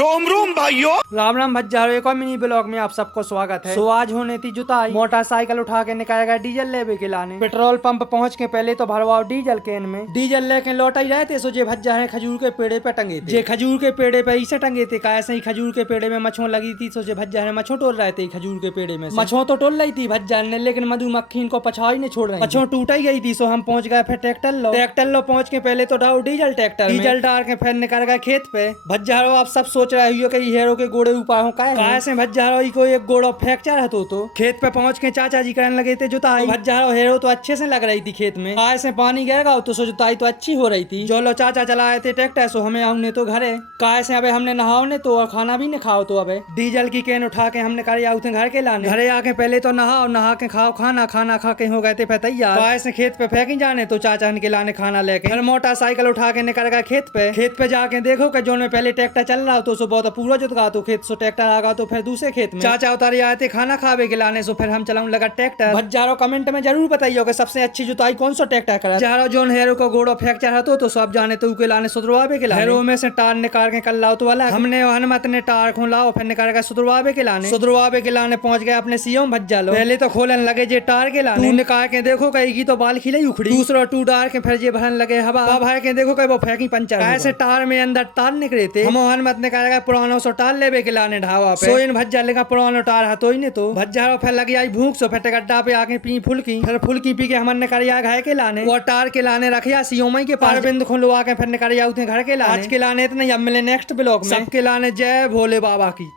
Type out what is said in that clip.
रोम रोम भाइयों, राम राम भज्जारो, एक और मिनी ब्लॉग में आप सबको स्वागत है। सो आज होने थी जुताई, मोटरसाइकिल उठा के निकाला गया डीजल लेवे के लाने। पेट्रोल पंप पहुंच के पहले तो भरवाओ डीजल कैन में। डीजल लेके लौट ही रहे थे, सो जे भज्जा है खजूर के पेड़े पे टंगे थे। जे खजूर के पेड़े पे इसे टंगे थे, कैसे ही खजूर के पेड़े में मछों लगी थी। सो जे भज्जा है मछों टोल रहे थे खजूर के पेड़े में। मछों तो टोल रही थी भज्जा ने, लेकिन मधुमक्खी इनको पछाई नहीं छोड़ रही। मछों टूट ही गई थी। सो हम पहुंच गए फिर ट्रैक्टर लो पहुंच के पहले तो डालो डीजल ट्रैक्टर, डीजल डाल के फिर निकल गए खेत पे। भज्जारो आप सब सोच रहे हो कि हीरो के गोड़े ऊपर हो काय से भज्जारो को एक गोड़ो फ्रैक्चर है तो खेत पे पहुंच के चाचा जी करने लगे थे जुताई। भज्जारो हीरो तो अच्छे से लग रही थी खेत में, काय से पानी गिरेगा तो सो जुताई तो अच्छी हो रही थी। जो लो चाचा चलाए थे ट्रैक्टर, सो हमें आउने तो घरे काय से अबे हमने नहाओ ने तो और खाना भी नहीं खाओ तो अबे डीजल की कैन उठा के हमने करे आउ थे घर के लाने। घरे आके पहले तो नहाओ, नहा के खाओ खाना, खाना खा के हो गए थे तैयार। काय से खेत पे फेंकी जाने तो चाचा के लाने खाना लेके फिर मोटरसाइकिल उठा के निकल गया खेत पे जाके देखो कि जो में पहले ट्रैक्टर चल रहा तो सो बहुत पूरा जुतगा तो खेत, सो ट्रैक्टर आगा तो फिर दूसरे खेत में चाचा उतारे आए थे खाना खावे के लाने। सो फिर हम चलाऊं लगा ट्रैक्टर। भज्जारो कमेंट में जरूर बताइए कि सबसे अच्छी जुताई कौन सा ट्रैक्टर करा। जारो जोन हेरो को गोड़ो फ्रैक्चर है तो सब जाने तो के लाने सुधरवावे के लाने। हेरो में से टार निकाल के कल लाओ तो वाला हमने हनुमत ने टार खो लाओ फिर निकाल के सुधरवावे के लाने पहुंच गए अपने सीओ भज्जा लो। पहले तो खोलन लगे जे टार के लाने, निकाल के देखो कहीं तो बाल खिले उखड़ी। दूसरा टू डार के फिर जे भरन लगे हवा भर के देखो कहीं वो फेंकी पंचर ऐसे टार में अंदर तार निकले थे। हम हनुमत निकाल के पुराना सो टार लेवे के लाने ढावा पे। सोइन भज्जा लेगा पुराना टार है तो ही ने तो भज्जा फिर लगी आई भूख, सो फिर गड्ढा पे आके पी फुल्की पी के हमने करिया घाय के लाने वो टार के लाने रखिया सीओमई के पास बिंद खुलवा के फिर निकल आते घर के लाने। आज के लाने इतने, अब मिले नेक्स्ट ब्लॉग में। सबके लाने जय भोले बाबा की।